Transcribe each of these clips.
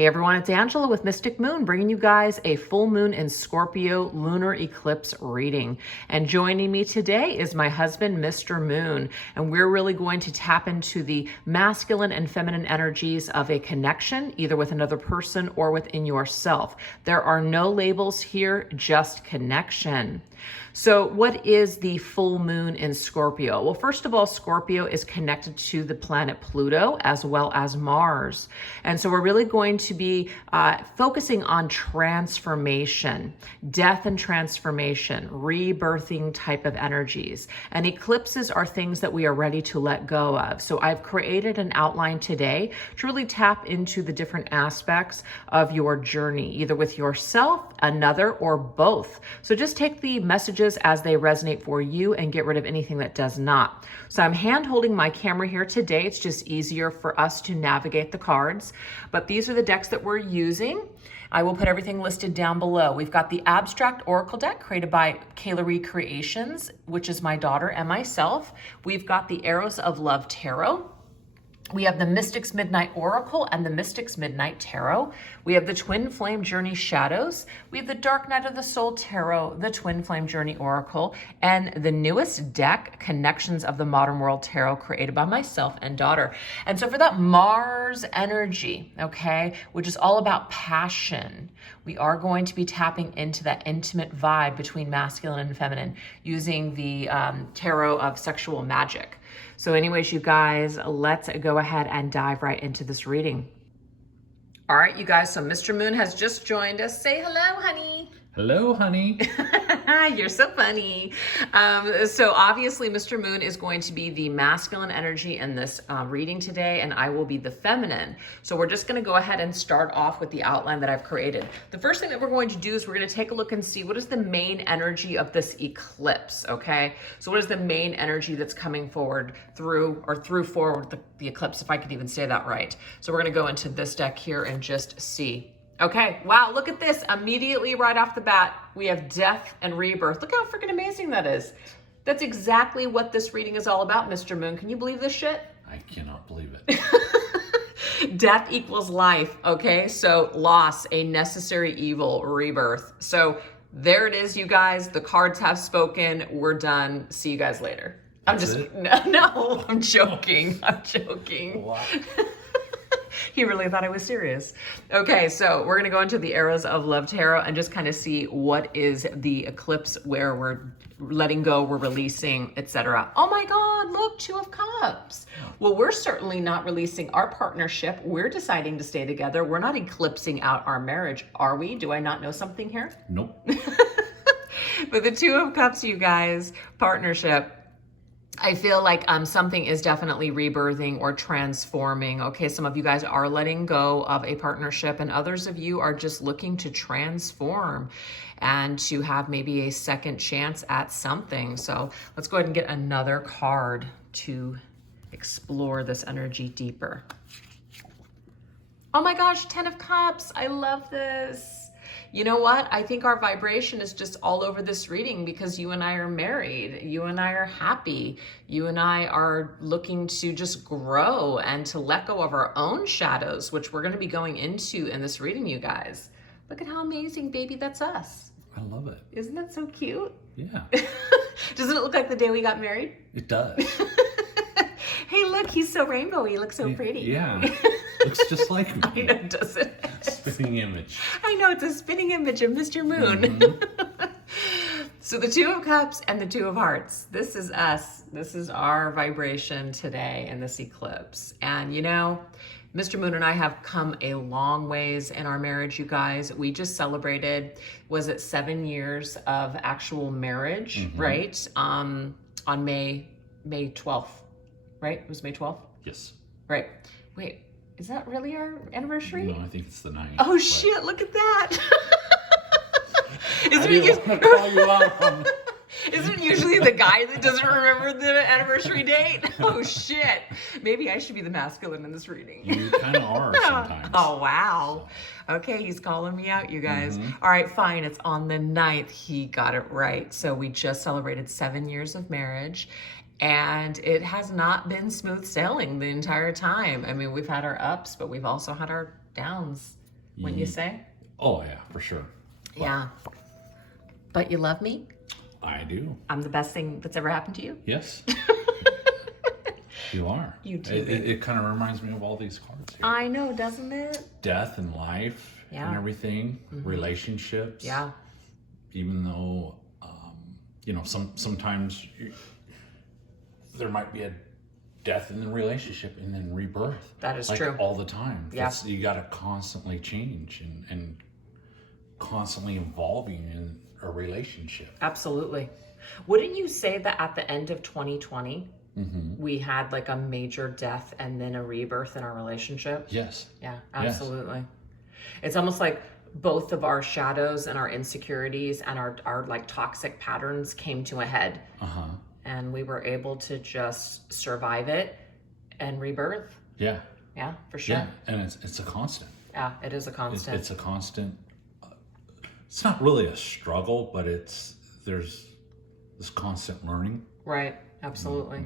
Hey everyone, it's Angela with Mystic Moon, bringing you guys a full moon in Scorpio lunar eclipse reading. And joining me today is my husband, Mr. Moon, and we're really going to tap into the masculine and feminine energies of a connection, either with another person or within yourself. There are no labels here, just connection. So what is the full moon in Scorpio? Well, first of all, Scorpio is connected to the planet Pluto as well as Mars. And so we're really going to be focusing on transformation, death and transformation, rebirthing type of energies. And eclipses are things that we are ready to let go of. So I've created an outline today to really tap into the different aspects of your journey, either with yourself, another, or both. So just take the messages as they resonate for you and get rid of anything that does not. So I'm hand holding my camera here today. It's just easier for us to navigate the cards, but these are the decks that we're using. I will put everything listed down below. We've got the Abstract Oracle deck created by Kayla Creations, which is my daughter and myself. We've got the Arrows of Love Tarot. We have the Mystic's Midnight Oracle and the Mystic's Midnight Tarot. We have the Twin Flame Journey Shadows. We have the Dark Night of the Soul Tarot, the Twin Flame Journey Oracle, and the newest deck, Connections of the Modern World Tarot, created by myself and daughter. And so for that Mars energy, okay, which is all about passion, we are going to be tapping into that intimate vibe between masculine and feminine using the Tarot of Sexual Magic. So anyways, you guys, let's go ahead and dive right into this reading. All right, you guys, so Mr. Moon has just joined us. Say hello, honey. Hello, honey. You're so funny. So obviously, Mr. Moon is going to be the masculine energy in this reading today, and I will be the feminine. So we're just going to go ahead and start off with the outline that I've created. The first thing that we're going to do is we're going to take a look and see what is the main energy of this eclipse, okay? So what is the main energy that's coming forward through forward the eclipse, if I could even say that right. So we're going to go into this deck here and just see. Okay, wow, look at this. Immediately right off the bat, we have death and rebirth. Look how freaking amazing that is. That's exactly what this reading is all about, Mr. Moon. Can you believe this shit? I cannot believe it. Death equals life, okay? So loss, a necessary evil, rebirth. So there it is, you guys. The cards have spoken. We're done. See you guys later. No, I'm joking. I'm joking. What? He really thought I was serious. Okay, so we're gonna go into the Arrows of Love Tarot and just kind of see what is the eclipse, where we're letting go, we're releasing, etc. Oh my God, look, Two of Cups. Well, we're certainly not releasing our partnership. We're deciding to stay together. We're not eclipsing out our marriage, are we? Do I not know something here? Nope. But the Two of Cups, you guys, partnership. I feel like something is definitely rebirthing or transforming. Okay, some of you guys are letting go of a partnership, and others of you are just looking to transform and to have maybe a second chance at something. So let's go ahead and get another card to explore this energy deeper. Oh my gosh, 10 of Cups. I love this. You know what? I think our vibration is just all over this reading because you and I are married. You and I are happy. You and I are looking to just grow and to let go of our own shadows, which we're going to be going into in this reading, you guys. Look at how amazing, baby, that's us. I love it. Isn't that so cute? Yeah. Doesn't it look like the day we got married? It does. Hey, look, he's so rainbowy. He looks so pretty. Yeah. Looks just like me. I know, doesn't it? Spinning image. I know, it's a spinning image of Mr. Moon. Mm-hmm. So the Two of Cups and the Two of Hearts. This is us. This is our vibration today in this eclipse. And you know, Mr. Moon and I have come a long ways in our marriage, you guys. We just celebrated, was it 7 years of actual marriage, right? On May 12th, right? It was May 12th? Yes. Right. Wait, is that really our anniversary? No, I think it's the 9th. Oh shit, look at that. I didn't want to call you out on... Isn't it usually the guy that doesn't remember the anniversary date? Oh shit. Maybe I should be the masculine in this reading. You kind of are sometimes. Oh wow. Okay, he's calling me out, you guys. All right, fine. It's on the 9th. He got it right. So we just celebrated 7 years of marriage. And it has not been smooth sailing the entire time. I mean, we've had our ups, but we've also had our downs. when you say? Oh yeah, for sure. Yeah. But you love me? I do. I'm the best thing that's ever happened to you? Yes. You are. You too, It kind of reminds me of all these cards here. I know, doesn't it? Death and life and everything, relationships. Yeah. Even though, sometimes there might be a death in the relationship and then rebirth. That is like true. all the time. Yeah. You got to constantly change and constantly evolving in a relationship. Absolutely. Wouldn't you say that at the end of 2020, we had like a major death and then a rebirth in our relationship? Yes. Yeah, absolutely. It's almost like both of our shadows and our insecurities and our like toxic patterns came to a head. And we were able to just survive it and rebirth. Yeah. Yeah, for sure. Yeah, and it's a constant. Yeah, it is a constant. It's a constant. It's not really a struggle, but there's this constant learning. Right. Absolutely.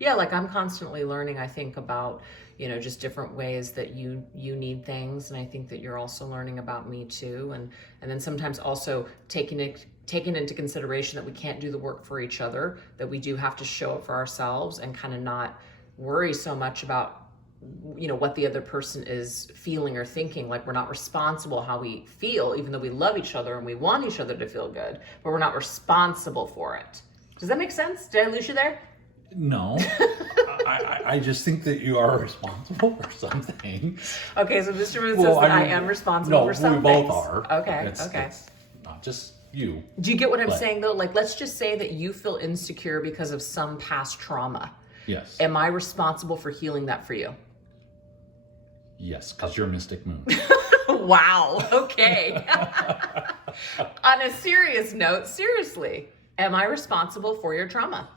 Yeah, like I'm constantly learning, I think, about, just different ways that you need things. And I think that you're also learning about me too. And then sometimes also taking into consideration that we can't do the work for each other, that we do have to show up for ourselves and kind of not worry so much about, what the other person is feeling or thinking. Like we're not responsible how we feel, even though we love each other and we want each other to feel good, but we're not responsible for it. Does that make sense? Did I lose you there? No, I just think that you are responsible for some things. Okay, so Mr. Moon says that I am responsible for some we things. both are. Okay. It's not just you. Do you get what I'm saying though? Like, let's just say that you feel insecure because of some past trauma. Yes. Am I responsible for healing that for you? Yes, because you're Mystic Moon. Wow. Okay. On a serious note, seriously, am I responsible for your trauma?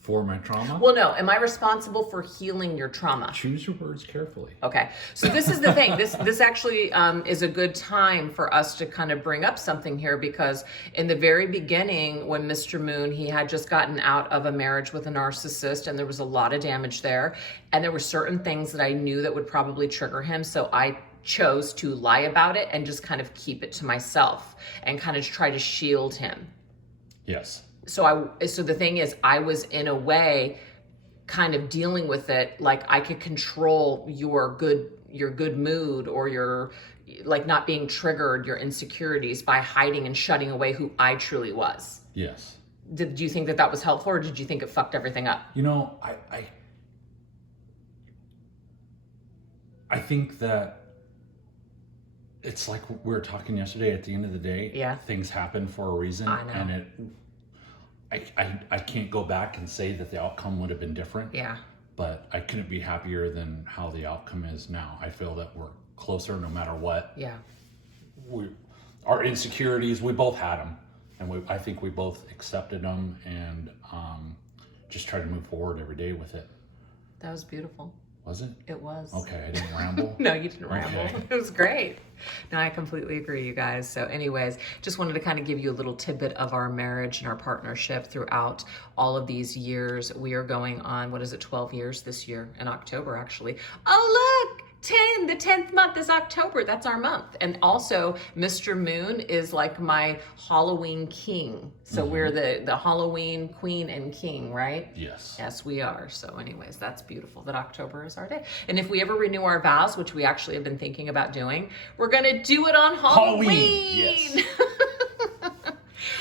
For my trauma? Well, no. Am I responsible for healing your trauma? Choose your words carefully. Okay. So this is the thing. This actually is a good time for us to kind of bring up something here, because in the very beginning, when Mr. Moon, he had just gotten out of a marriage with a narcissist, and there was a lot of damage there. And there were certain things that I knew that would probably trigger him. So I chose to lie about it and just kind of keep it to myself and kind of try to shield him. Yes. So the thing is, I was in a way kind of dealing with it like I could control your good mood, or your like not being triggered, your insecurities, by hiding and shutting away who I truly was. Yes. Did you think that was helpful, or did you think it fucked everything up? I think that it's like we were talking yesterday. At the end of the day, things happen for a reason. I know. And I can't go back and say that the outcome would have been different. Yeah. But I couldn't be happier than how the outcome is now. I feel that we're closer no matter what. Yeah. Our insecurities, we both had them. And I think we both accepted them and just try to move forward every day with it. That was beautiful. Was it? It was. Okay, I didn't ramble. No, you didn't ramble. Okay. It was great. No, I completely agree, you guys. So anyways, just wanted to kind of give you a little tidbit of our marriage and our partnership throughout all of these years. We are going on, 12 years this year, in October, actually. Oh, look! The 10th month is October. That's our month. And also, Mr. Moon is like my Halloween king. So we're the Halloween queen and king, right? Yes. Yes, we are. So anyways, that's beautiful that October is our day. And if we ever renew our vows, which we actually have been thinking about doing, we're going to do it on Halloween. Yes.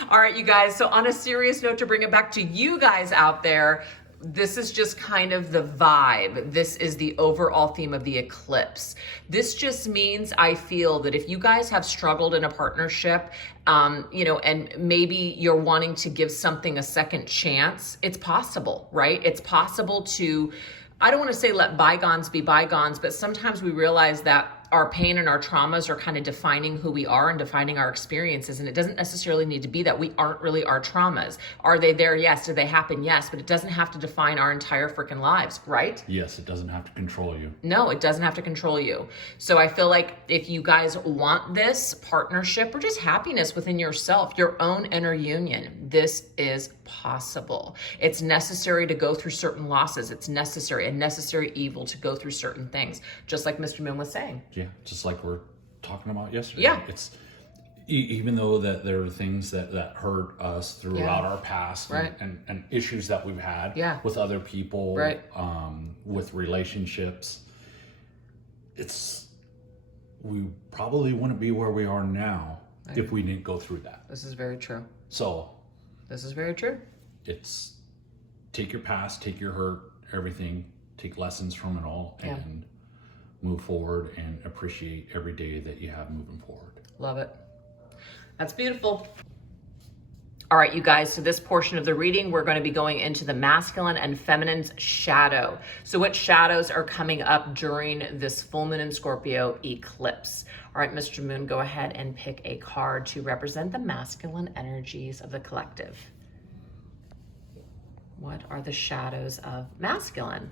All right, you guys. So on a serious note, to bring it back to you guys out there, this is just kind of the vibe. This is the overall theme of the eclipse. This just means, I feel that if you guys have struggled in a partnership, and maybe you're wanting to give something a second chance, it's possible, right? It's possible to, I don't want to say let bygones be bygones, but sometimes we realize that our pain and our traumas are kind of defining who we are and defining our experiences. And it doesn't necessarily need to be that. We aren't really our traumas. Are they there? Yes. Did they happen? Yes. But it doesn't have to define our entire freaking lives, right? Yes, it doesn't have to control you. No, it doesn't have to control you. So I feel like if you guys want this partnership or just happiness within yourself, your own inner union, this is possible. It's necessary to go through certain losses. It's necessary, a necessary evil to go through certain things, just like Mr. Moon was saying. Yeah, just like we're talking about yesterday. Yeah. It's even though that there are things that hurt us throughout our past, Right. and issues that we've had with other people, Right. with relationships, we probably wouldn't be where we are now if we didn't go through that. This is very true. So This is very true. it's take your past, take your hurt, everything, take lessons from it all, and move forward and appreciate every day that you have moving forward. Love it. That's beautiful. All right, you guys, so this portion of the reading, we're going to be going into the masculine and feminine's shadow. So what shadows are coming up during this full moon in Scorpio eclipse? All right, Mr. Moon, go ahead and pick a card to represent the masculine energies of the collective. What are the shadows of masculine?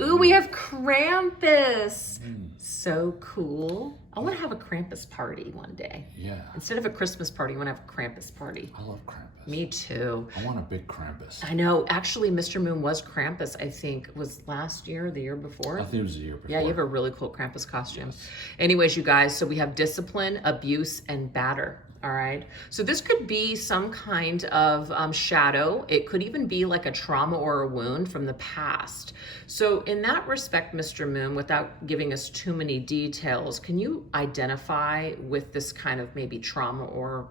Ooh, we have Krampus. So cool. I want to have a Krampus party one day. Yeah. Instead of a Christmas party, I want to have a Krampus party. I love Krampus. Me too. I want a big Krampus. I know. Actually, Mr. Moon was Krampus, I think, was last year or the year before. I think it was the year before. Yeah, you have a really cool Krampus costume. Yes. Anyways, you guys, so we have discipline, abuse, and batter. All right. So this could be some kind of shadow. It could even be like a trauma or a wound from the past. So in that respect, Mr. Moon, without giving us too many details, can you identify with this kind of maybe trauma or,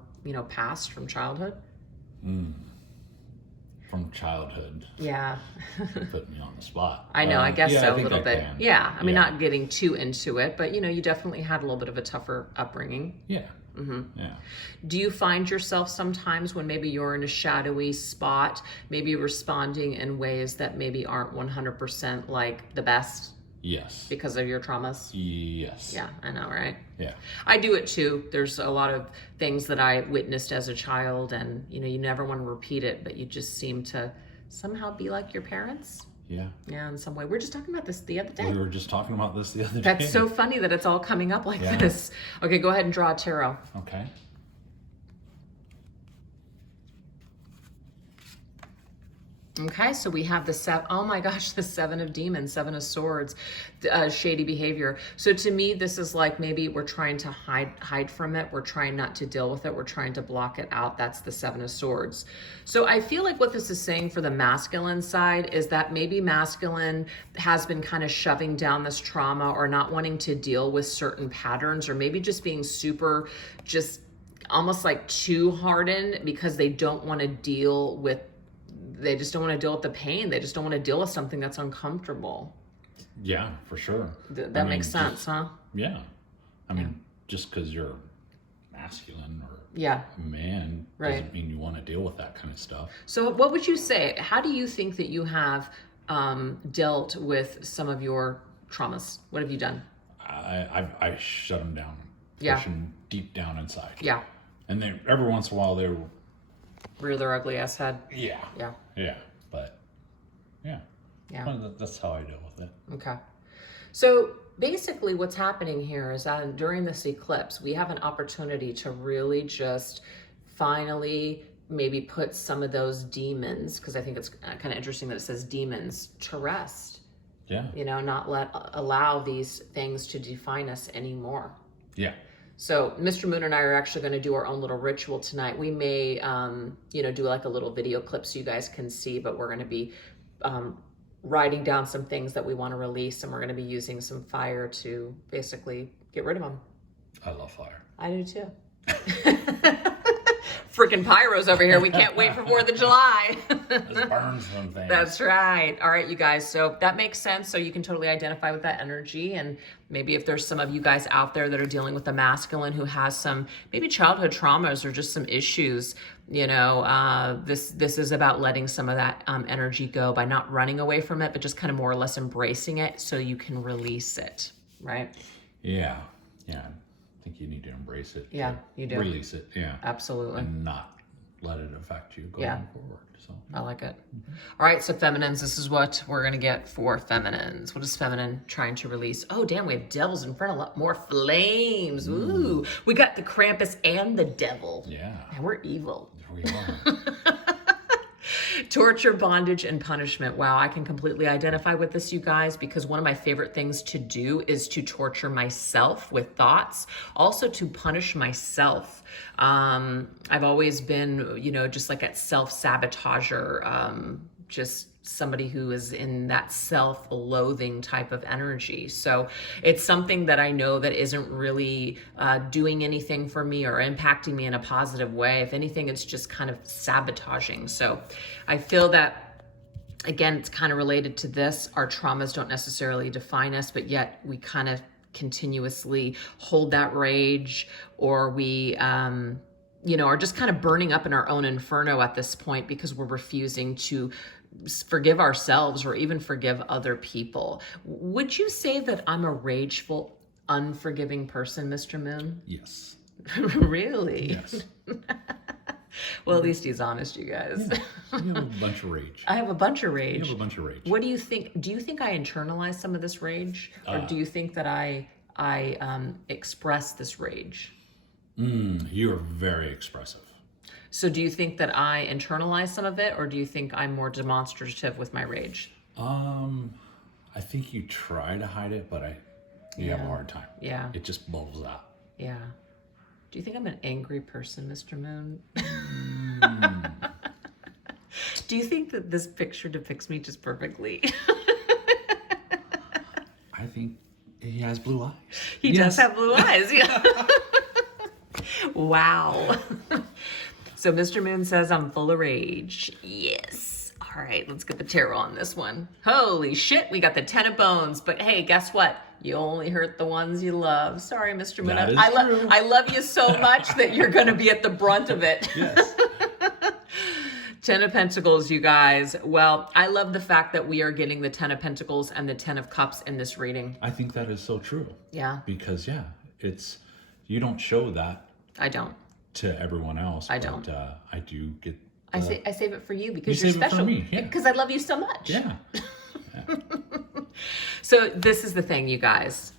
past from childhood? From childhood. Yeah. Put me on the spot. I know, I guess so, I a little bit. can. Yeah. I mean, not getting too into it, but you definitely had a little bit of a tougher upbringing. Yeah. Yeah. Do you find yourself sometimes when maybe you're in a shadowy spot, maybe responding in ways that maybe aren't 100% like the best Yes. because of your traumas? Yes. Yeah, I know, right? Yeah. I do it too. There's a lot of things that I witnessed as a child, and you never want to repeat it, but you just seem to somehow be like your parents. Yeah. Yeah, in some way. We were just talking about this the other day. We were just talking about this the other day. That's so funny that it's all coming up like this. Okay, go ahead and draw a tarot. Okay. Okay, so we have the oh my gosh, the Seven of Demons, Seven of Swords, shady behavior. So to me, this is like maybe we're trying to hide from it. We're trying not to deal with it. We're trying to block it out. That's the Seven of Swords. So I feel like what this is saying for the masculine side is that maybe masculine has been kind of shoving down this trauma or not wanting to deal with certain patterns, or maybe just being super, just almost like too hardened because they don't want to deal with they just don't want to deal with the pain. They just don't want to deal with something that's uncomfortable. Yeah, for sure. That makes sense, huh? Yeah. I mean, just because you're masculine or man Right. doesn't mean you want to deal with that kind of stuff. So what would you say? How do you think that you have dealt with some of your traumas? What have you done? I shut them down. Yeah. Push them deep down inside. Yeah. And then every once in a while they Rear their ugly ass head. Yeah. Yeah. Yeah. But yeah. Yeah. Well, that's how I deal with it. Okay. So basically what's happening here is that during this eclipse, we have an opportunity to really just finally maybe put some of those demons, because I think it's kind of interesting that it says demons, to rest. Yeah. Not allow these things to define us anymore. Yeah. So Mr. Moon and I are actually going to do our own little ritual tonight. We may, do like a little video clip so you guys can see, but we're going to be writing down some things that we want to release, and we're going to be using some fire to basically get rid of them. I love fire. I do too. Freaking pyros over here. We can't wait for 4th of July. Let's burn some things. That's right. All right, you guys. So that makes sense. So you can totally identify with that energy. And maybe if there's some of you guys out there that are dealing with the masculine who has some maybe childhood traumas or just some issues, this is about letting some of that energy go by not running away from it, but just kind of more or less embracing it so you can release it. Right? Yeah. Yeah. I think you need to embrace it. Yeah, you do. Release it. Yeah. Absolutely. And not let it affect you going forward. So I like it. All right, so feminines, this is what we're going to get for feminines. What is feminine trying to release? Oh, damn, we have devils in front, a lot more flames. Ooh, we got the Krampus and the devil. Yeah. And we're evil. We are. Torture, bondage, and punishment. Wow, I can completely identify with this, you guys, because one of my favorite things to do is to torture myself with thoughts, also to punish myself. I've always been, just like a self-sabotager, just somebody who is in that self-loathing type of energy. So it's something that I know that isn't really doing anything for me or impacting me in a positive way. If anything, it's just kind of sabotaging. So I feel that, again, it's kind of related to this. Our traumas don't necessarily define us, but yet we kind of continuously hold that rage, or we are just kind of burning up in our own inferno at this point because we're refusing to forgive ourselves or even forgive other people. Would you say that I'm a rageful, unforgiving person, Mr. Moon? Yes. Really? Yes. Well, at least he's honest, you guys. Yeah. You have a bunch of rage. I have a bunch of rage. You have a bunch of rage. What do you think? Do you think I internalize some of this rage? Or do you think that I express this rage? You are very expressive. So do you think that I internalize some of it, or do you think I'm more demonstrative with my rage? I think you try to hide it, but you have a hard time. Yeah. It just bubbles out. Yeah. Do you think I'm an angry person, Mr. Moon? Do you think that this picture depicts me just perfectly? I think he has blue eyes. He does have blue eyes, yeah. Wow. So Mr. Moon says I'm full of rage. Yes. All right, let's get the tarot on this one. Holy shit, we got the 10 of bones. But hey, guess what? You only hurt the ones you love. Sorry, Mr. Moon. That is true. I love you so much that you're going to be at the brunt of it. Yes. 10 of Pentacles, you guys. Well, I love the fact that we are getting the 10 of Pentacles and the 10 of Cups in this reading. I think that is so true. Yeah. Because, you don't show that. I don't. To everyone else. I don't. I do get... I save it for you because you you're save it special. for me, yeah. Because I love you so much. Yeah. So this is the thing, you guys.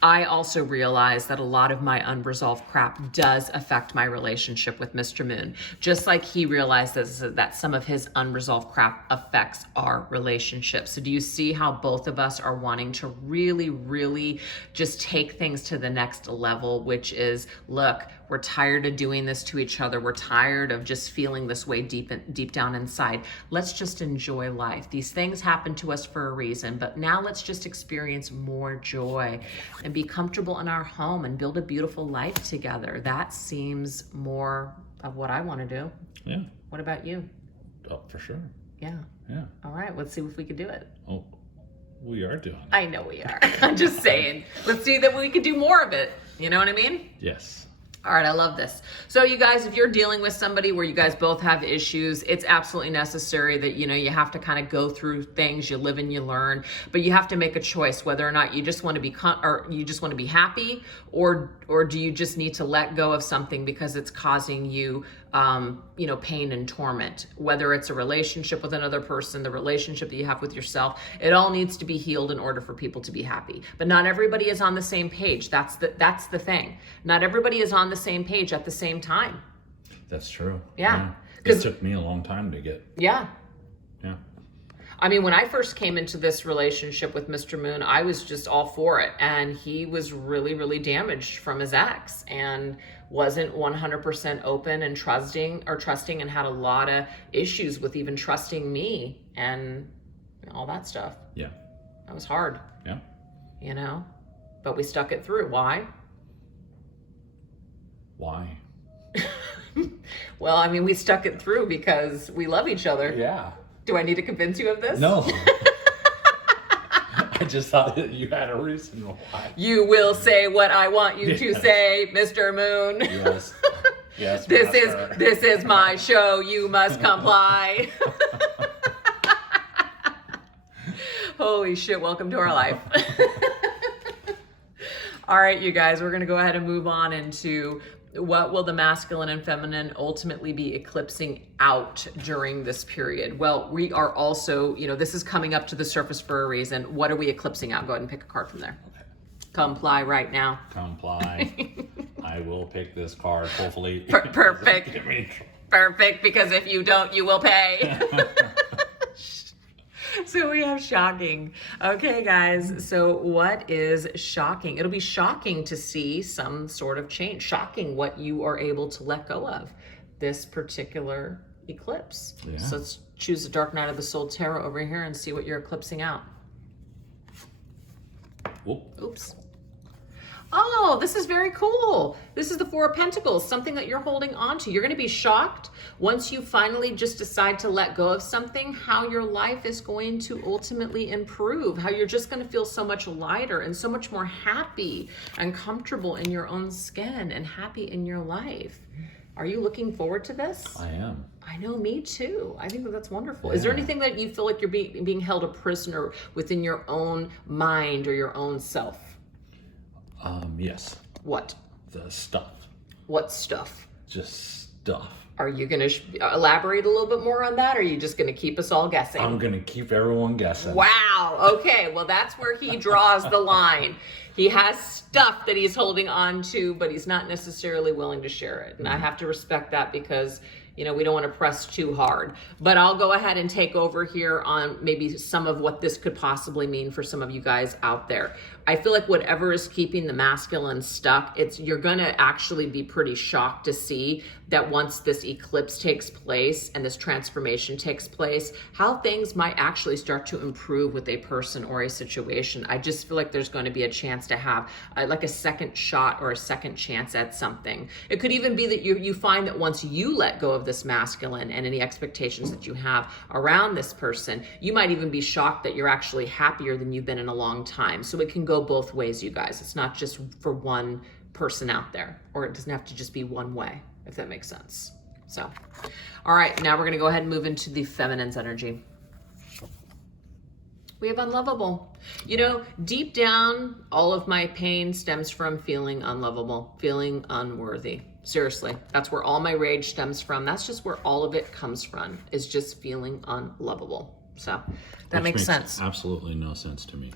I also realize that a lot of my unresolved crap does affect my relationship with Mr. Moon. Just like he realizes that some of his unresolved crap affects our relationship. So do you see how both of us are wanting to really, really just take things to the next level, which is, look, we're tired of doing this to each other. We're tired of just feeling this way deep down inside. Let's just enjoy life. These things happen to us for a reason, but now let's just experience more joy and be comfortable in our home and build a beautiful life together. That seems more of what I want to do. Yeah. What about you? Oh, for sure. Yeah. Yeah. All right, let's see if we could do it. Oh, we are doing it. I know we are. I'm just saying. Let's see that we could do more of it. You know what I mean? Yes. All right, I love this. So you guys, if you're dealing with somebody where you guys both have issues, it's absolutely necessary that, you have to kind of go through things, you live and you learn, but you have to make a choice whether or not you just want to be happy, or do you just need to let go of something because it's causing you, pain and torment, whether it's a relationship with another person, the relationship that you have with yourself. It all needs to be healed in order for people to be happy. But not everybody is on the same page. That's the thing. Not everybody is on the same page at the same time. That's true. Yeah. It took me a long time to get. Yeah. Yeah. I mean, when I first came into this relationship with Mr. Moon, I was just all for it. And he was really, really damaged from his ex and wasn't 100% open and trusting and had a lot of issues with even trusting me and all that stuff. Yeah. That was hard. Yeah. But we stuck it through. Why? Why? Well, I mean, we stuck it through because we love each other. Yeah. Do I need to convince you of this? No. I just thought that you had a reason why. You will say what I want you to say, Mr. Moon. Yes. Yes. This is my show. You must comply. Holy shit, welcome to our life. All right, you guys, we're going to go ahead and move on into what will the masculine and feminine ultimately be eclipsing out during this period? Well, we are also, this is coming up to the surface for a reason. What are we eclipsing out? Go ahead and pick a card from there. Okay. Comply right now. Comply. I will pick this card, hopefully. Perfect. Perfect, because if you don't, you will pay. So we have shocking. Okay, guys. So what is shocking? It'll be shocking to see some sort of change. Shocking what you are able to let go of this particular eclipse. Yeah. So let's choose the Dark Night of the Soul Tarot over here and see what you're eclipsing out. Oops. Oh, this is very cool. This is the Four of Pentacles, something that you're holding on to. You're going to be shocked once you finally just decide to let go of something, how your life is going to ultimately improve, how you're just going to feel so much lighter and so much more happy and comfortable in your own skin and happy in your life. Are you looking forward to this? I am. I know, me too. I think that that's wonderful. Yeah. Is there anything that you feel like you're being held a prisoner within your own mind or your own self? Yes. What? The stuff. What stuff? Just stuff. Are you going to elaborate a little bit more on that, or are you just going to keep us all guessing? I'm going to keep everyone guessing. Wow. Okay. Well, that's where he draws the line. He has stuff that he's holding on to, but he's not necessarily willing to share it. And I have to respect that because, you know, we don't want to press too hard. But I'll go ahead and take over here on maybe some of what this could possibly mean for some of you guys out there. I feel like whatever is keeping the masculine stuck, you're going to actually be pretty shocked to see that once this eclipse takes place and this transformation takes place, how things might actually start to improve with a person or a situation. I just feel like there's going to be a chance to have like a second shot or a second chance at something. It could even be that you find that once you let go of this masculine and any expectations that you have around this person, you might even be shocked that you're actually happier than you've been in a long time. So it can go both ways, you guys. It's not just for one person out there, or it doesn't have to just be one way, if that makes sense. So, all right, now we're going to go ahead and move into the feminine's energy. We have unlovable. You know, deep down, all of my pain stems from feeling unlovable, feeling unworthy. Seriously, that's where all my rage stems from. That's just where all of it comes from, is just feeling unlovable. So that makes sense. Absolutely no sense to me.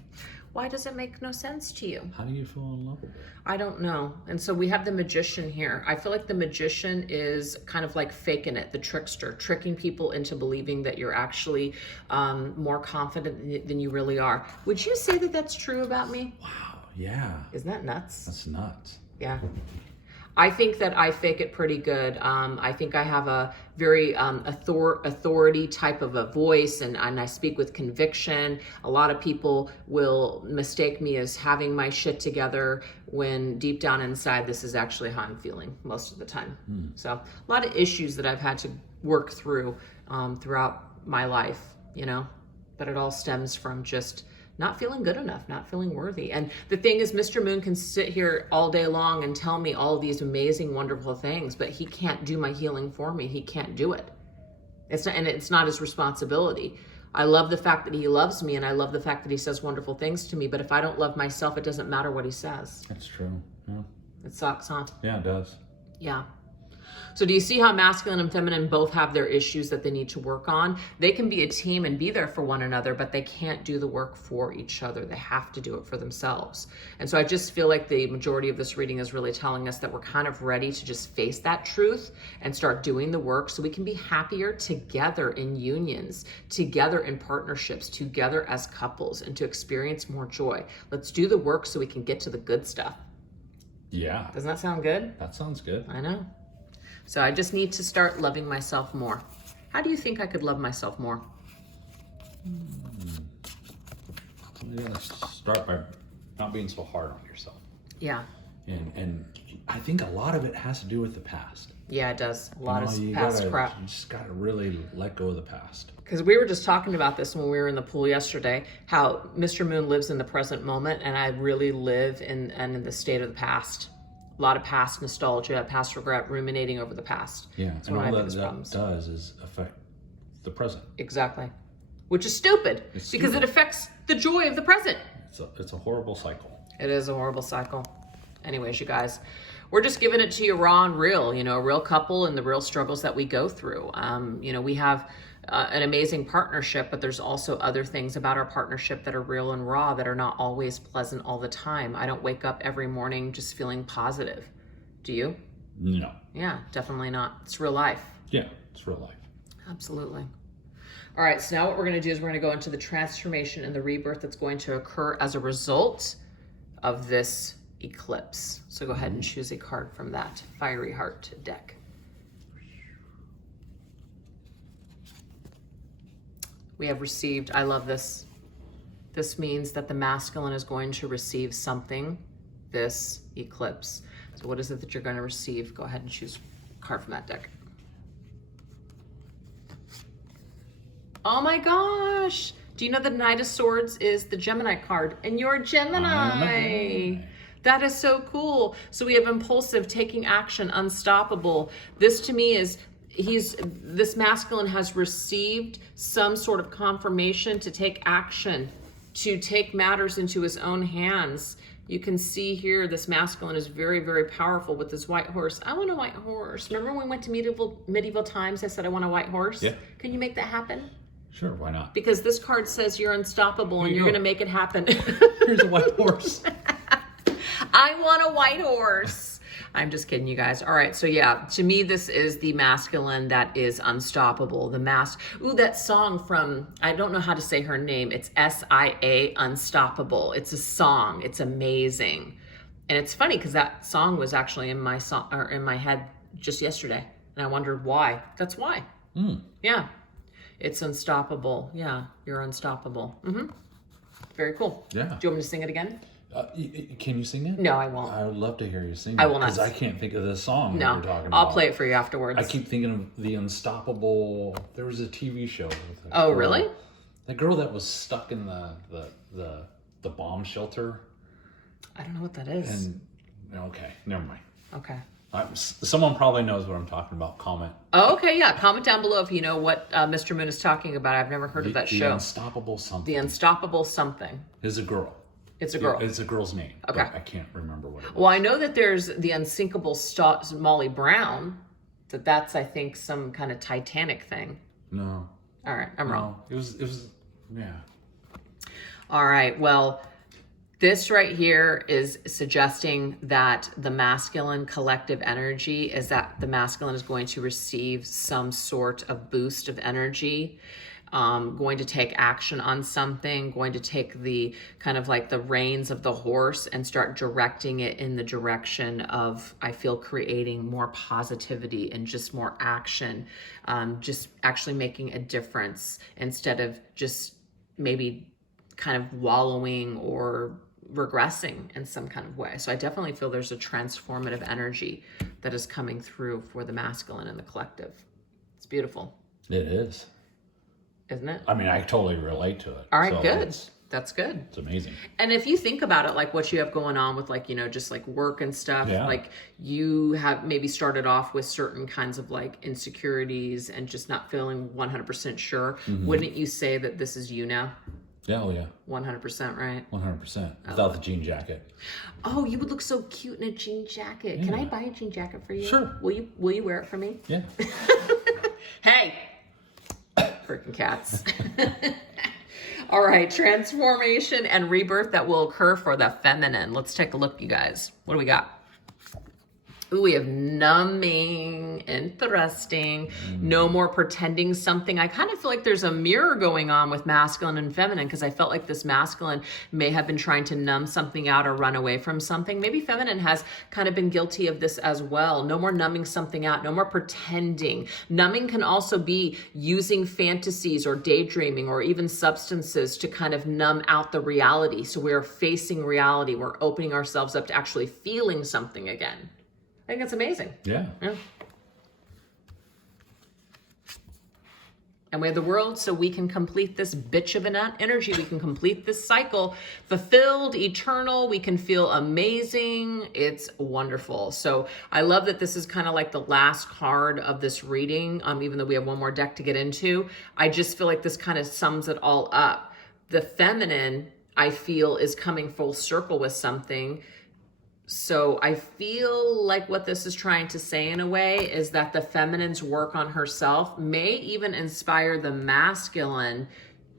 Why does it make no sense to you? How do you feel unlovable? I don't know. And so we have the magician here. I feel like the magician is kind of like faking it, the trickster, tricking people into believing that you're actually more confident than you really are. Would you say that that's true about me? Wow, yeah. Isn't that nuts? That's nuts. Yeah. I think that I fake it pretty good. I think I have a very authority type of a voice, and I speak with conviction. A lot of people will mistake me as having my shit together when deep down inside, this is actually how I'm feeling most of the time. So a lot of issues that I've had to work through throughout my life, you know, but it all stems from just not feeling good enough, not feeling worthy. And the thing is, Mr. Moon can sit here all day long and tell me all of these amazing, wonderful things, but he can't do my healing for me. He can't do it. It's not his responsibility. I love the fact that he loves me, and I love the fact that he says wonderful things to me, but if I don't love myself, it doesn't matter what he says. That's true, yeah. It sucks, huh? Yeah, it does. Yeah. So do you see how masculine and feminine both have their issues that they need to work on? They can be a team and be there for one another, but they can't do the work for each other. They have to do it for themselves. And so I just feel like the majority of this reading is really telling us that we're kind of ready to just face that truth and start doing the work so we can be happier together in unions, together in partnerships, together as couples, and to experience more joy. Let's do the work so we can get to the good stuff. Yeah. Doesn't that sound good? That sounds good. I know. So I just need to start loving myself more. How do you think I could love myself more? You gotta start by not being so hard on yourself. Yeah. And I think a lot of it has to do with the past. Yeah, it does. A lot of past crap. You just gotta really let go of the past. Because we were just talking about this when we were in the pool yesterday, how Mr. Moon lives in the present moment, and I really live in the state of the past. A lot of past nostalgia, past regret, ruminating over the past. Yeah, That's and one all of my that biggest problems. does is affect the present. Exactly. Which is stupid, because it affects the joy of the present. It's a horrible cycle. It is a horrible cycle. Anyways, you guys, we're just giving it to you raw and real, you know, a real couple and the real struggles that we go through. You know, we have an amazing partnership, but there's also other things about our partnership that are real and raw that are not always pleasant all the time. I don't wake up every morning just feeling positive. Do you? No. Yeah, definitely not. It's real life. Yeah, it's real life. Absolutely. All right, so now what we're going to do is we're going to go into the transformation and the rebirth that's going to occur as a result of this eclipse. So go ahead and choose a card from that Fiery Heart deck. We have received, I love this. This means that the masculine is going to receive something this eclipse. So what is it that you're going to receive? Go ahead and choose a card from that deck. Oh my gosh. Do you know the Knight of Swords is the Gemini card? And you're Gemini. That is so cool. So we have impulsive, taking action, unstoppable. This to me is, this masculine has received some sort of confirmation to take action, to take matters into his own hands. You can see here, this masculine is very, very powerful with this white horse. I want a white horse. Remember when we went to medieval times, I said I want a white horse? Yeah. Can you make that happen? Sure, why not? Because this card says you're unstoppable and you're going to make it happen. Here's a white horse. I want a white horse. I'm just kidding, you guys. All right, so yeah, to me, this is the masculine that is unstoppable. Ooh, that song from, I don't know how to say her name. It's SIA, Unstoppable. It's a song. It's amazing. And it's funny because that song was actually in my head just yesterday. And I wondered why. That's why. Yeah. It's unstoppable. Yeah, you're unstoppable. Very cool. Yeah. Do you want me to sing it again? Can you sing it? No, I won't. I would love to hear you sing it. I will not. Because I can't think of the song that you're talking about. I'll play it for you afterwards. I keep thinking of the Unstoppable. There was a TV show. With girl. Really? The girl that was stuck in the bomb shelter. I don't know what that is. And okay, never mind. Okay. Someone probably knows what I'm talking about. Comment. Oh, okay, yeah. Comment down below if you know what Mr. Moon is talking about. I've never heard of that show. The Unstoppable something. The Unstoppable something. Is a girl. It's a girl. It's a girl's name. Okay. I can't remember what it was. Well, I know that there's the Unsinkable Molly Brown. That's, I think, some kind of Titanic thing. No. All right, I'm wrong. It was, yeah. All right, well, this right here is suggesting that the masculine collective energy is that the masculine is going to receive some sort of boost of energy, going to take action on something, going to take the kind of like the reins of the horse and start directing it in the direction of, I feel, creating more positivity and just more action, just actually making a difference instead of just maybe kind of wallowing or regressing in some kind of way. So I definitely feel there's a transformative energy that is coming through for the masculine and the collective. It's beautiful. It is. Isn't it? I mean, I totally relate to it. All right, so good. That's good. It's amazing. And if you think about it, like what you have going on with like, you know, just like work and stuff, like you have maybe started off with certain kinds of like insecurities and just not feeling 100% sure. Wouldn't you say that this is you now? Yeah, oh yeah. 100%, right? 100%. Without the jean jacket. Oh, you would look so cute in a jean jacket. Can I buy a jean jacket for you? Sure. Will you wear it for me? Yeah. Hey! Freaking cats. All right, transformation and rebirth that will occur for the feminine. Let's take a look, you guys. What do we got? Ooh, we have numbing, interesting. No more pretending something. I kind of feel like there's a mirror going on with masculine and feminine because I felt like this masculine may have been trying to numb something out or run away from something. Maybe feminine has kind of been guilty of this as well. No more numbing something out. No more pretending. Numbing can also be using fantasies or daydreaming or even substances to kind of numb out the reality. So we're facing reality. We're opening ourselves up to actually feeling something again. I think that's amazing. Yeah. And we have the world so we can complete this bitch of an energy. We can complete this cycle. Fulfilled, eternal. We can feel amazing. It's wonderful. So I love that this is kind of like the last card of this reading, even though we have one more deck to get into. I just feel like this kind of sums it all up. The feminine, I feel, is coming full circle with something. So I feel like what this is trying to say in a way is that the feminine's work on herself may even inspire the masculine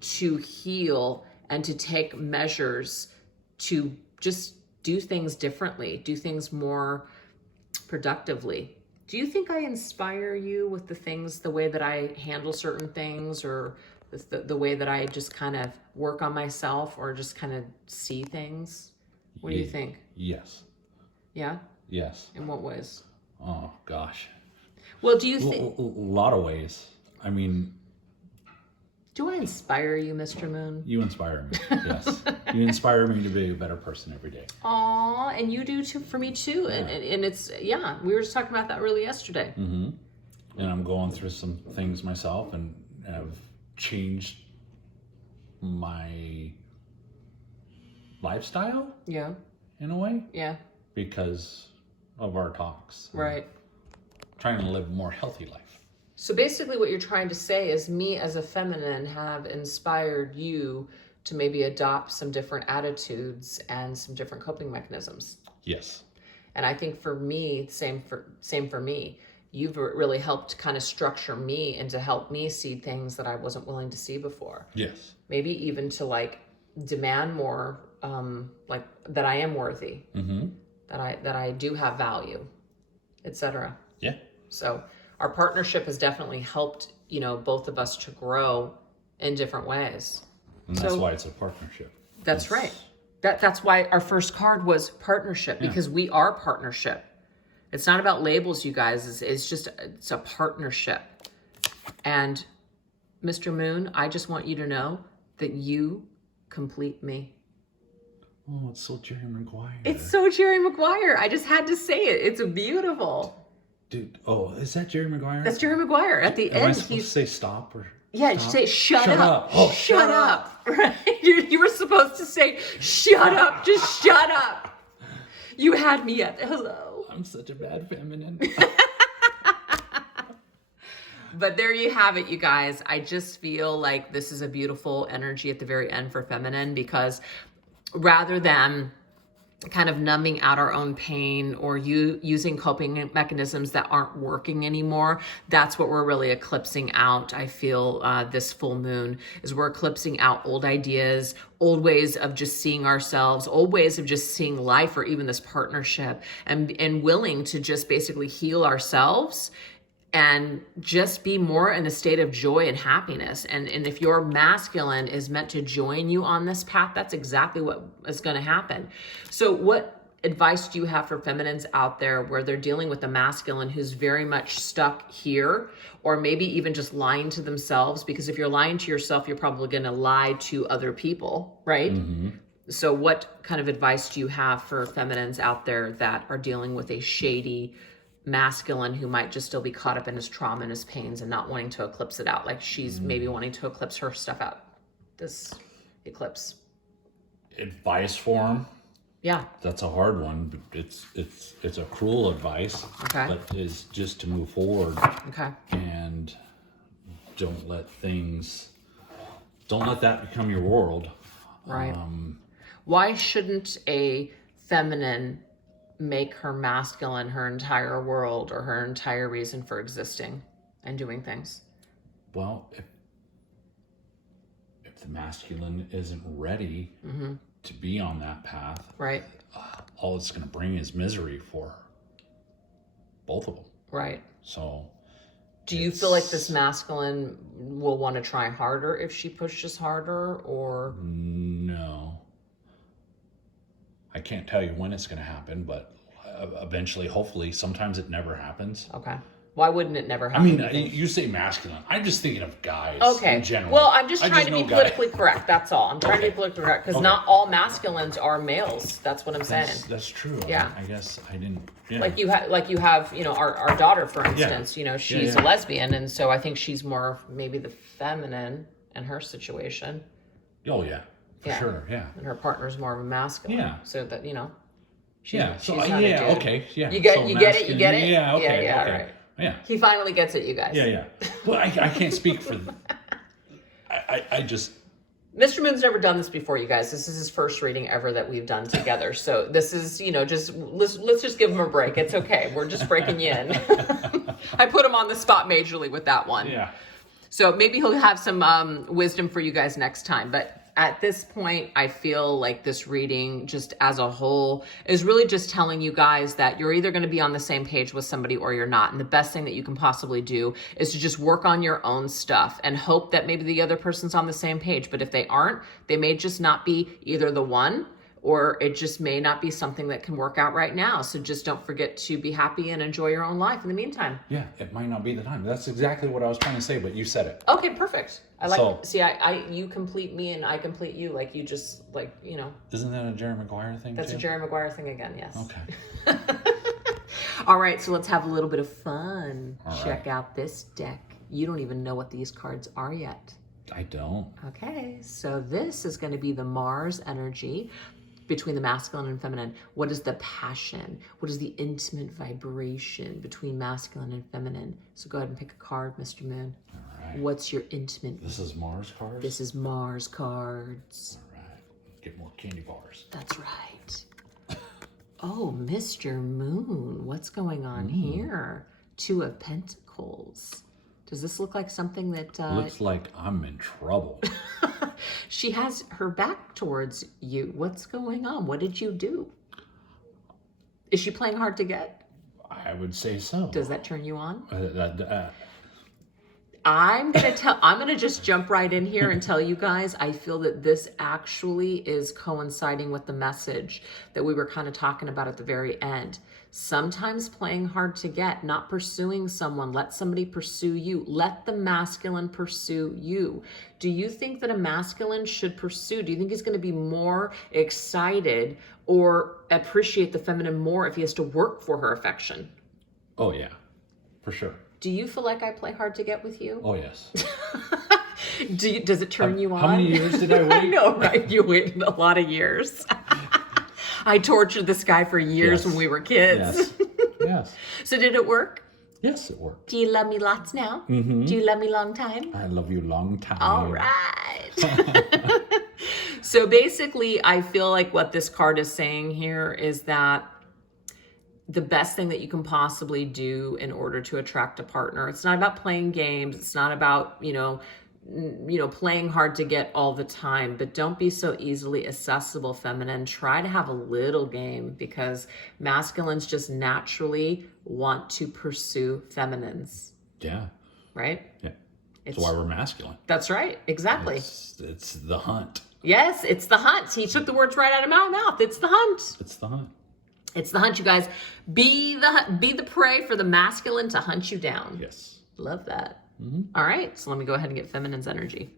to heal and to take measures to just do things differently, do things more productively. Do you think I inspire you with the things, the way that I handle certain things, or the way that I just kind of work on myself, or just kind of see things? What do you think? Yes. Yeah? Yes. In what ways? Oh, gosh. Well, do you think... A lot of ways. I mean... Do I inspire you, Mr. Moon? You inspire me, yes. You inspire me to be a better person every day. Aw, and you do too, for me too. Yeah. And it's, yeah, we were just talking about that really yesterday. Mm-hmm. And I'm going through some things myself and have changed my lifestyle. Yeah. In a way. Yeah. Because of our talks. Right. Trying to live a more healthy life. So basically what you're trying to say is me as a feminine have inspired you to maybe adopt some different attitudes and some different coping mechanisms. Yes. And I think for me, same for me. You've really helped kind of structure me and to help me see things that I wasn't willing to see before. Yes. Maybe even to like demand more, like that I am worthy, that I do have value, etc. Yeah. So our partnership has definitely helped, both of us to grow in different ways. And that's why it's a partnership. That's right. That's why our first card was partnership, because we are partnership. It's not about labels, you guys. It's a partnership. And Mr. Moon, I just want you to know that you complete me. Oh, it's so Jerry Maguire. It's so Jerry Maguire. I just had to say it. It's beautiful. Dude, is that Jerry Maguire? That's Jerry Maguire. At the end, Am I supposed to say stop or? Yeah, stop? say shut up. Oh, shut up. Right? You were supposed to say shut up. Just shut up. You had me at hello. I'm such a bad feminine. But there you have it, you guys. I just feel like this is a beautiful energy at the very end for feminine, because rather than kind of numbing out our own pain or using coping mechanisms that aren't working anymore, that's what we're really eclipsing out. I feel this full moon is we're eclipsing out old ideas, old ways of just seeing ourselves, old ways of just seeing life, or even this partnership, and willing to just basically heal ourselves and just be more in a state of joy and happiness. And if your masculine is meant to join you on this path, that's exactly what is going to happen. So what advice do you have for feminines out there where they're dealing with a masculine who's very much stuck here, or maybe even just lying to themselves? Because if you're lying to yourself, you're probably going to lie to other people, right? Mm-hmm. So what kind of advice do you have for feminines out there that are dealing with a shady masculine who might just still be caught up in his trauma and his pains and not wanting to eclipse it out, like she's maybe wanting to eclipse her stuff out this eclipse? Advice for him? Yeah, that's a hard one. But it's a cruel advice. Okay. But is just to move forward. Okay. And don't let that become your world. Right. Why shouldn't a feminine make her masculine her entire world or her entire reason for existing and doing things? Well, if the masculine isn't ready to be on that path, right, all it's going to bring is misery for both of them. Right. So do you feel like this masculine will want to try harder if she pushes harder, or? No. I can't tell you when it's going to happen, but eventually, hopefully. Sometimes it never happens. Okay. Why wouldn't it never happen? I mean, you say masculine. I'm just thinking of guys in general. Well, I'm just trying to be politically correct. That's all. I'm trying to be politically correct, because not all masculines are males. That's what I'm saying. That's true. Yeah. I guess I didn't. Yeah. Like you have, our daughter, for instance. She's a lesbian, and so I think she's more maybe the feminine in her situation. Oh yeah. For sure, yeah. And her partner's more of a masculine. Yeah. So that, she's not a dude. Okay, yeah. You get it? Yeah, okay, yeah, okay. Right. Yeah. He finally gets it, you guys. Yeah. Well, I can't speak for I just... Mr. Moon's never done this before, you guys. This is his first reading ever that we've done together. So this is, let's just give him a break. It's okay. We're just breaking you in. I put him on the spot majorly with that one. Yeah. So maybe he'll have some wisdom for you guys next time. But at this point, I feel like this reading just as a whole is really just telling you guys that you're either going to be on the same page with somebody or you're not. And the best thing that you can possibly do is to just work on your own stuff and hope that maybe the other person's on the same page. But if they aren't, they may just not be either the one, or it just may not be something that can work out right now. So just don't forget to be happy and enjoy your own life in the meantime. Yeah, it might not be the time. That's exactly what I was trying to say, but you said it. Okay, perfect. I like, So- see, you complete me and I complete you. Like you just like, you know. Isn't that a Jerry Maguire thing That's too? a Jerry Maguire thing again, yes. Okay. All right, so let's have a little bit of fun. All Check out this deck. You don't even know what these cards are yet. I don't. Okay, so this is going to be the Mars energy between the masculine and feminine. What is the passion? What is the intimate vibration between masculine and feminine? So go ahead and pick a card, Mr. Moon. All right. What's your intimate? This is Mars cards? This is Mars cards. All right. Let's get more candy bars. That's right. Oh, Mr. Moon, what's going on here? Two of Pentacles. Does this look like something that... Looks like I'm in trouble. She has her back towards you. What's going on? What did you do? Is she playing hard to get? I would say so. Does that turn you on? Uh, I'm gonna just jump right in here and tell you guys, I feel that this actually is coinciding with the message that we were kind of talking about at the very end. Sometimes playing hard to get, not pursuing someone, let somebody pursue you. Let the masculine pursue you. Do you think that a masculine should pursue? Do you think he's going to be more excited or appreciate the feminine more if he has to work for her affection? oh, yeah. For sure. Do you feel like I play hard to get with you? Oh, yes. Does it turn you on? How many years did I wait? I know, right? You waited a lot of years. I tortured this guy for years Yes. when we were kids. Yes. Yes. So did it work? Yes, it worked. Do you love me lots now? Mm-hmm. Do you love me long time? I love you long time. All right. So basically, I feel like what this card is saying here is that the best thing that you can possibly do in order to attract a partner, it's not about playing games. It's not about, playing hard to get all the time, but don't be so easily accessible, feminine. Try to have a little game, because masculines just naturally want to pursue feminines, Yeah. right? Yeah. That's why we're masculine. That's right. Exactly. It's the hunt. Yes, it's the hunt. He took the words right out of my mouth. It's the hunt. It's the hunt. It's the hunt, you guys. Be the prey for the masculine to hunt you down. Yes. Love that. Mm-hmm. All right, so let me go ahead and get feminine's energy.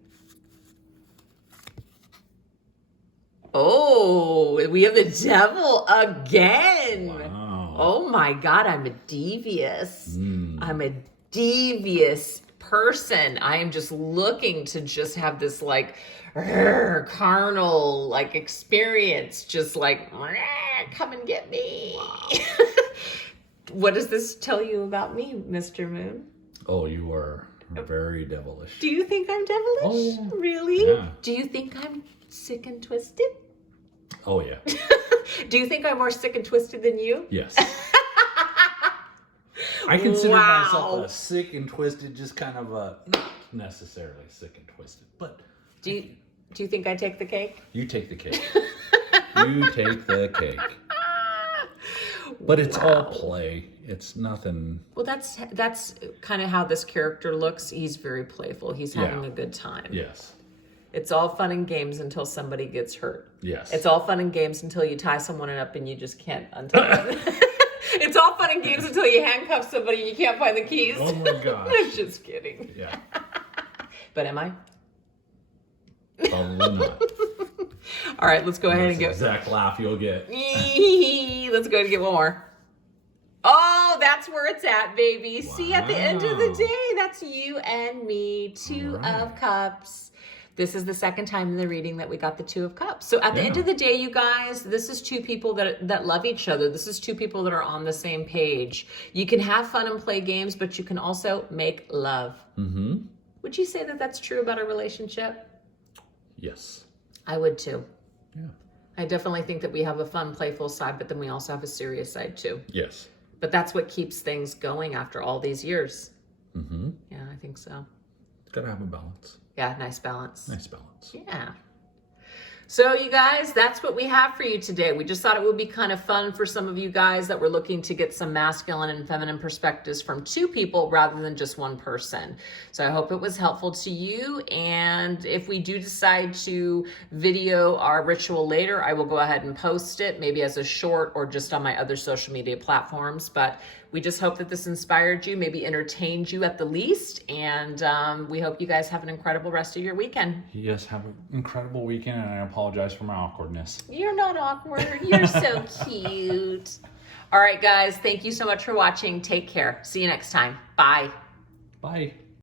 Oh, we have the devil again. Wow. Oh my God, I'm a devious. Mm. I'm a devious person. I am just looking to just have this like carnal like experience, just like come and get me. Wow. What does this tell you about me, Mr. Moon? Oh, you are very devilish. Do you think I'm devilish? Oh, yeah. Really? Yeah. Do you think I'm sick and twisted? Oh, yeah. Do you think I'm more sick and twisted than you? Yes. I consider Wow. myself a sick and twisted, just kind of a, not necessarily sick and twisted, but Do you think I take the cake? you take the cake. You take the cake. But it's all play. It's nothing. Well, that's kind of how this character looks. He's very playful. He's having Yeah. a good time. Yes. It's all fun and games until somebody gets hurt. Yes. It's all fun and games until you tie someone up and you just can't untie them. It's all fun and games until you handcuff somebody and you can't find the keys. Oh my gosh. I'm just kidding. Yeah. But am I? Probably not. All right, let's go ahead That's and the get. exact laugh you'll get. Let's go ahead and get one more. Oh, that's where it's at, baby. See, at the end of the Wow. day, that's you and me. Two All right. of Cups. This is the second time in the reading that we got the Two of Cups. So at the end Yeah. of the day, you guys, this is two people that love each other. This is two people that are on the same page. You can have fun and play games, but you can also make love. Mm-hmm. Would you say that that's true about a relationship? Yes. I would too. Yeah. I definitely think that we have a fun, playful side, but then we also have a serious side too. Yes. But that's what keeps things going after all these years. Mm-hmm. Yeah, I think so. Gotta have a balance. Yeah, nice balance. Nice balance. Yeah. So you guys, that's what we have for you today. We just thought it would be kind of fun for some of you guys that were looking to get some masculine and feminine perspectives from two people rather than just one person. So I hope it was helpful to you. And if we do decide to video our ritual later, I will go ahead and post it, maybe as a short or just on my other social media platforms. But we just hope that this inspired you, maybe entertained you at the least. And we hope you guys have an incredible rest of your weekend. Yes, have an incredible weekend, and I apologize for my awkwardness. You're not awkward. You're so cute. All right, guys. Thank you so much for watching. Take care. See you next time. Bye. Bye.